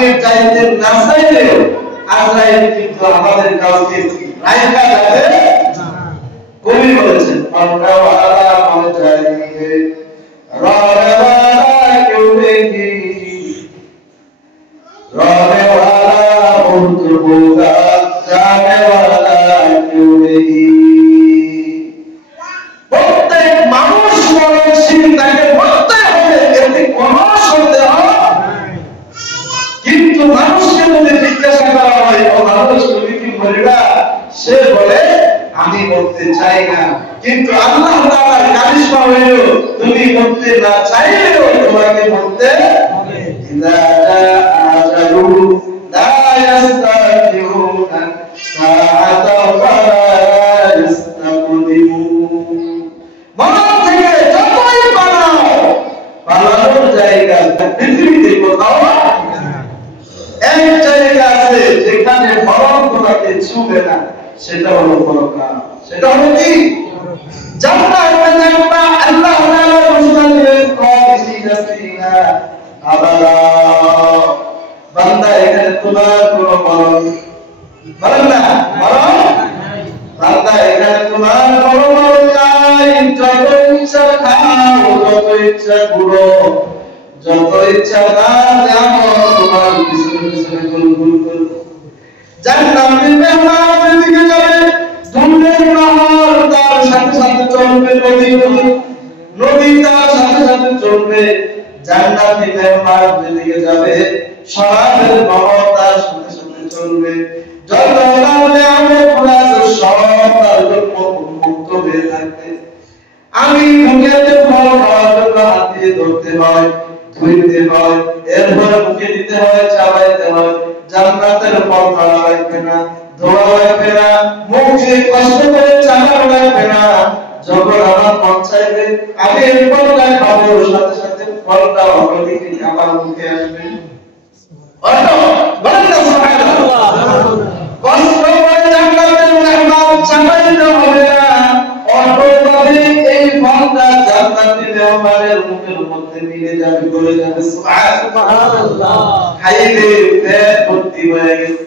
আপনি চাইতে না চাইলেও আজরাইল কিন্তু আমাদের কাউকে রাইখা যাবে না। কবি বলেছেন মনওয়ালা মন চাইবে রওয়ালা কেউ নেই, রওয়ালা বহুত হোগা জানেওয়ালা কেউ নেই। প্রত্যেক মানুষ মরণশীল, তাকে মরতে হবে, এতে কোনো সন্দেহ নাই। কিন্তু মানুষকে যদি জিজ্ঞাসা করা হয় ও মানুষ তুমি কি মরবা, সে বলে আমি মরতে চাই না। কিন্তু আল্লাহ তাআলার কারিশমা হইল তুমি মরতে না চাইলেও তোমাকে মরতে হবে। ইযা আজালু লা ইস্তাখিরুনা সাআতাও ওয়ালা ইস্তাকদিমুন। মরণ থেকে যতই পালাও, পালানোর জায়গা পৃথিবীতে কোথাও এক জায়গা আছে যেখানে মরণ তোমাকে ছুবে না, সেটা হলো পরকাল। সেটা হলো কি? জান্নাত। জান্নাত আল্লাহ তাআলা ঘোষণা দিলেন খালিদিনা ফিহা আবাদা। বান্দা এখানে তোমার কোনো মরণ মরণ না, মরণ বান্দা এখানে তোমার কোনো মরণ নাই। যত ইচ্ছা খাও, যত ইচ্ছা ঘুরো, যত ইচ্ছা না যাও, তোমার পিছনে পিছনে গুলগুল করো। জান্নাতের মেহমান দিকে যাবে, দুনিয়ার নহর তার সাথে সাথে চলবে, নদী নদী তার সাথে সাথে চলবে। জান্নাতের মেহমান দিকে যাবে, সরাবের নহর তার সাথে সাথে চলবে। যত নামে আমি খোলাস সব তার জন্য মুক্ত হয়ে থাকবে। আমি দুনিয়াতে ফল খাওয়ার জন্য হাত দিয়ে ধরতে হয়, ধুইতে হয়, এরপর মুখে দিতে হয়, চাবাইতে হয়। জান্নাতের ফল খাওয়া লাগবে না, ধোয়া লাগবে না, মুখে কষ্ট করে চাবানো লাগবে না। যখন আমার মন চাইবে আমি এই ফলটা খাবো, সাথে সাথে ফলটা অটোমেটিক আমার মুখে আসবে। অটো বলেন না সুবহানাল্লাহ। কষ্ট করে জান্নাতের মেহমান চাবাইতে হবে না, অটোমেটিক এই ফলটা জান্নাতের মেহমানের মুখের মধ্যে মিলে যাবে, বলে যাবে সুবহানাল্লাহ। খাইবে পেট ভর্তি হয়ে গেছে,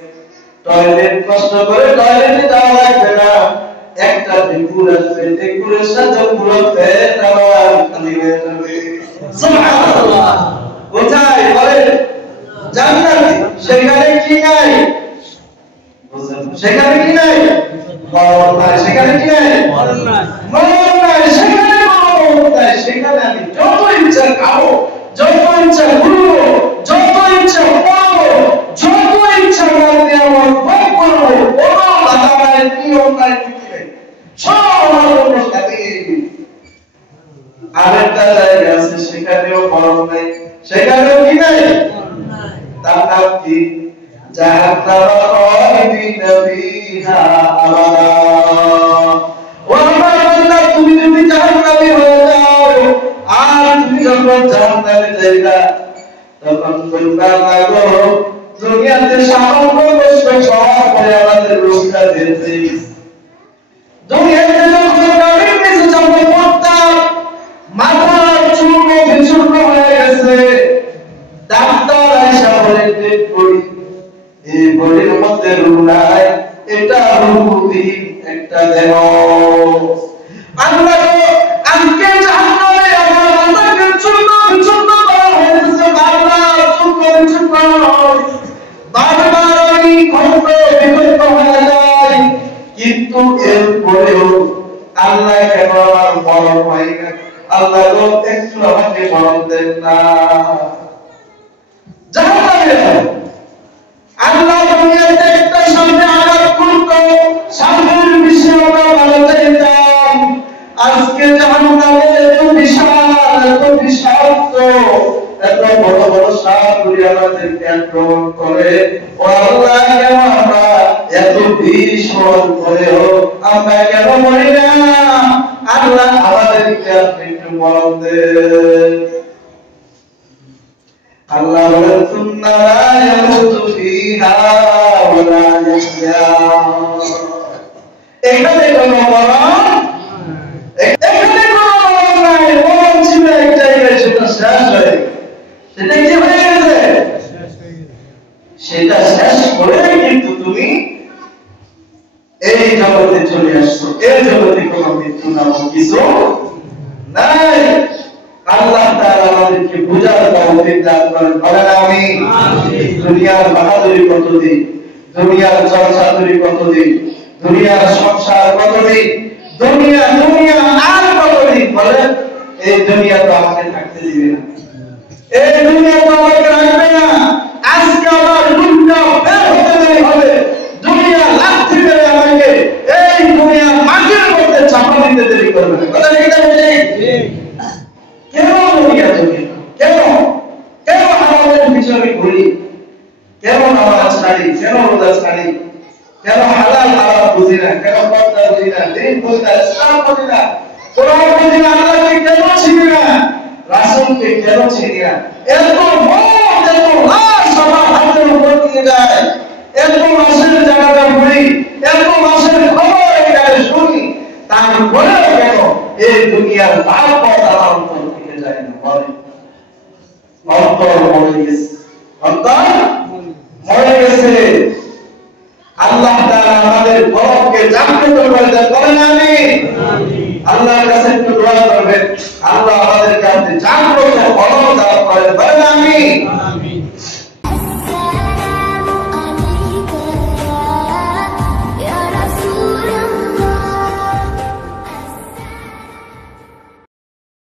টয়লেট কষ্ট করে টয়লেটে যাওয়া লাগবে না, একটা ঢেকুর আসবে, ঢেকুরের সাথে পুরো পেট আমার খালি হয়ে যাবে। সুবহানাল্লাহ। কোথায় বলে? জান্নাতে। সেখানে কি নাই? সেখানে কি নাই? মরণ নাই। সেখানে কি নাই? মরণ নাই। মরণ নাই। সেখানে মরণ নাই। সেখানে আমি যত ইচ্ছা খাবো, যত ইচ্ছা ঘুরবো, যত ইচ্ছা পড়বো, যত ইচ্ছা করতে আমার ভোগ করবো, কোনো বাধা নাই, নিয়ম নাই, নীতি নাই, সব আমার জন্য সাথে। আরেকটা জায়গা আছে, সেখানেও মরণ নাই, সেখানেও কি নাই? তার নাম কি? জাহান্নাম খালিদিনা ফিহা আবাদা। ও আমার বান্দা, তুমি যদি জাহান্নামী হয়ে যাও, আর তুমি যখন জাহান্নামে যাইবা, তখন বলবা লাগো দুনিয়াতে সামান্য কষ্ট সব করে আমাদের রোগটা দিয়েছে। দুনিয়াতে যখন গাড়ির নিচে চাপে পড়তাম, মাথার চূর্ণ বিচূর্ণ হয়ে গেছে, ডাক্তার আইসা বলে পেট করি, এই বডির মধ্যে রূহ নাই, এটা রূহহীন একটা দেহ। আল্লাহ আজকে জাহান্নামে আমার মাথাকে চূর্ণ বিচূর্ণ করা হয়েছে, বারবার চূর্ণ বিচূর্ণ, বারবার আমি খন্ড বিখণ্ড হয়ে যাই, কিন্তু এরপরেও আল্লাহ কেন আমার মরণ হয় না? আল্লাহ একটু আমাকে মরণ দেন না। জাহান্নামে আল্লাহ দুনিয়াতে একটা সামনে আঘাত করতো, সামনের বিষয়ে আমরা ভালো চাইতাম। আজকে জাহান্নামে এত বিশাল, এত বিষাক্ত, এত বড় বড় সাপগুলি আমাদেরকে আক্রমণ করে। ও আল্লাহ, কেন আমরা এত বিষ হওয়ার পরেও আমরা কেন মরি না? আল্লাহ আমাদেরকে আপনি একটু মরণ দেন। আল্লাহ বলেন সুন্না লা ইয়ামুতু ফিহা ওয়া লা ইয়াহইয়া। এখানে কোনো মরণ, এখানে কোনো মরণ নাই। মরণ ছিল এক জায়গায়, সেটা শেষ হয়ে গেছে। সেটা কি হয়ে গেছে? আল্লাহ তাআলা আমাদেরকে বুঝার তৌফিক দান করেন, বলেন আমিন। দুনিয়ার বাহাদুরি কতদিন, দুনিয়ার চর্চাতুরি কতদিন, দুনিয়ার সংসার কতদিন, দুনিয়া দুনিয়া আর কতদিন, বলেন। এই দুনিয়া তো আমাকে থাকতে দিবে না, এই দুনিয়া তো আমাকে রাখবে না। আজকে আমার রূপটা বের হতে দেরি হবে, দুনিয়া লাথি মেরে আমাকে এই দুনিয়ার মাটির মধ্যে চাপা দিতে দেরি করবে না, কথা ঠিক আছে? কেন দুনিয়া চলে, কেন কেন আমাদের পিছনে ঘুরি, কেন নামাজ ছাড়ি, কেন রোজা ছাড়ি, কেন হালাল হারাম বুঝি না, কেন পর্দা বুঝি না, দিন বুঝি না, ইসলাম বুঝি না, কোরআন বুঝি না, আল্লাহকে কেন চিনি না, রাসূলকে কেন চিনি না? এত মত, এত লাশ আমার হাতের উপর দিয়ে যায়, এত মাসের জানাজা পড়ি, এত মাসের খবর এখানে শুনি, তারপরেও কেন এই দুনিয়ার তারপর আমার অন্তর থেকে যায় না, বলে। অন্তর মরে গেছে, অন্তর মরে গেছে। আল্লাহ তাআলা আমাদের কলবকে জাগ্রত করে দেন, বলেন আমিন। আল্লাহর কাছে একটু দোয়া করবেন, আল্লাহ আমাদের কাছে জাগ্রত কলব দান করেন, বলেন আমিন।